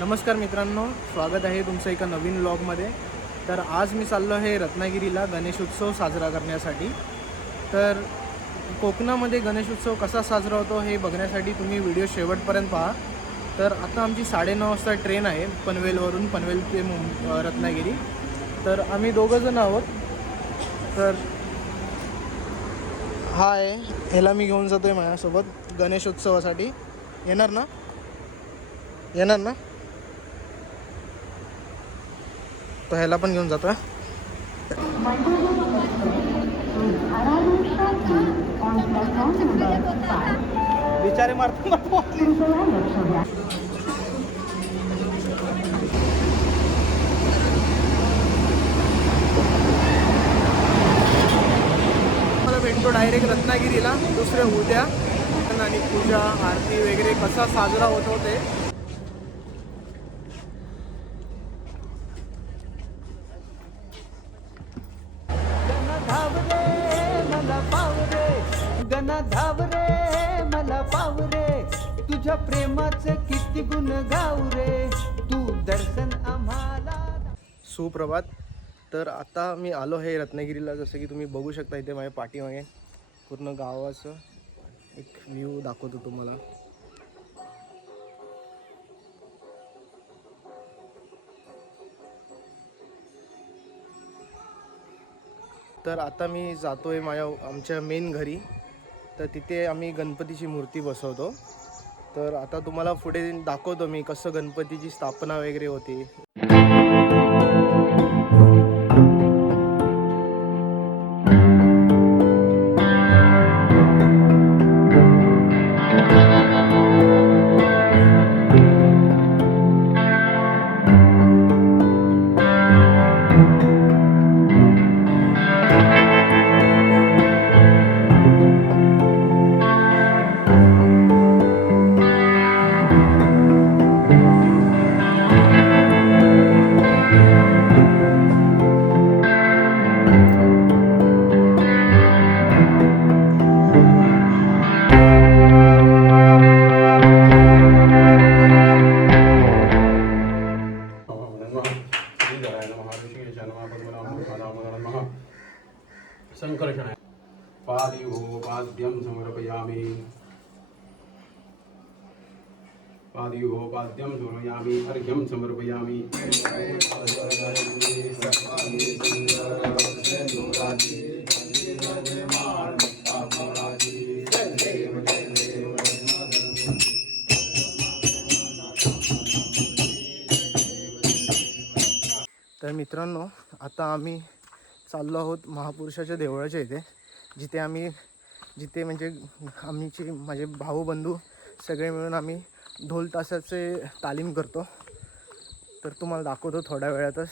नमस्कार मित्रांनो, स्वागत आहे तुमचं एका नवीन व्लॉगमध्ये। तर आज मी चाललो आहे रत्नागिरीला गणेशोत्सव साजरा करण्यासाठी। तर कोकणामध्ये गणेशोत्सव कसा साजरा होतो हे बघण्यासाठी तुम्ही व्हिडिओ शेवटपर्यंत पहा। तर आता आमची 9:30 वाजता ट्रेन आहे पनवेलवरून, पनवेल ते रत्नागिरी। तर आम्ही दोघं जण आहोत। तर हा आहे, ह्याला मी घेऊन जातो आहे माझ्यासोबत गणेशोत्सवासाठी। येणार ना? येणार ना? तो ह्याला पण घेऊन जातो। बिचारे मारतो मला भेटतो डायरेक्ट रत्नागिरीला दुसऱ्या उद्या। आणि पूजा आरती वगैरे कसा साजरा होतो ते धाव रे मला पाव रे, तुझ्या प्रेमाचे किती गुण गाऊ रे, तू दर्शन आम्हाला। सुप्रभात। तर आता मी आलो आहे रत्नागिरीला। जसं की तुम्ही बघू शकता इथे माझ्या पाठीमागे पूर्ण गावाचं एक व्ह्यू दाखवतो तुम्हाला। तर आता मी जातोय आमच्या मेन घरी। तर तिथे आम्ही गणपतीची मूर्ती बसवतो। तर आता तुम्हाला पुढे दाखवतो मी कसं गणपतीची स्थापना वगैरे होती। संकर्षण पाद्यं समर्पयामि, पाद्यं समर्पयामि, अर्घ्यं समर्पयामि। तर मित्रांनो, आता आम्ही चाललो आहोत महापुरुषाच्या देवळाच्या इथे, जिथे म्हणजे माझे भाऊ बंधू सगळे मिळून आम्ही ढोल ताशाचे तालीम करतो। तर तुम्हाला दाखवतो थोड्या वेळातच।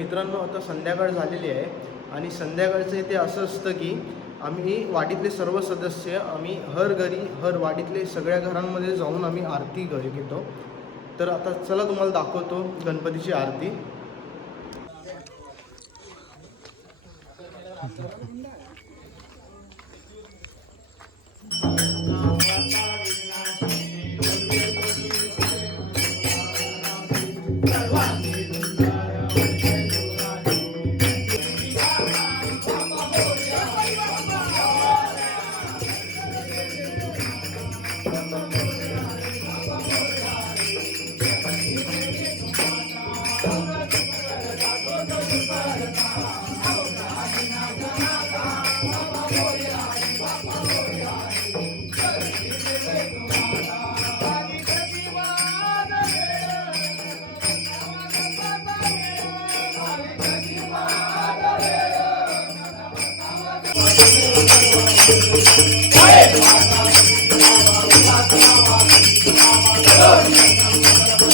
मित्रांनो, आता संध्याकाळ झालेली आहे आणि संध्याकाळचं इथे असं असतं की आम्ही वाडीतले सर्व सदस्य हर वाडीतले सगळ्या घरांमध्ये जाऊन आम्ही आरती घेतो। तर आता चला तुम्हाला दाखवतो गणपतीची आरती। गणेश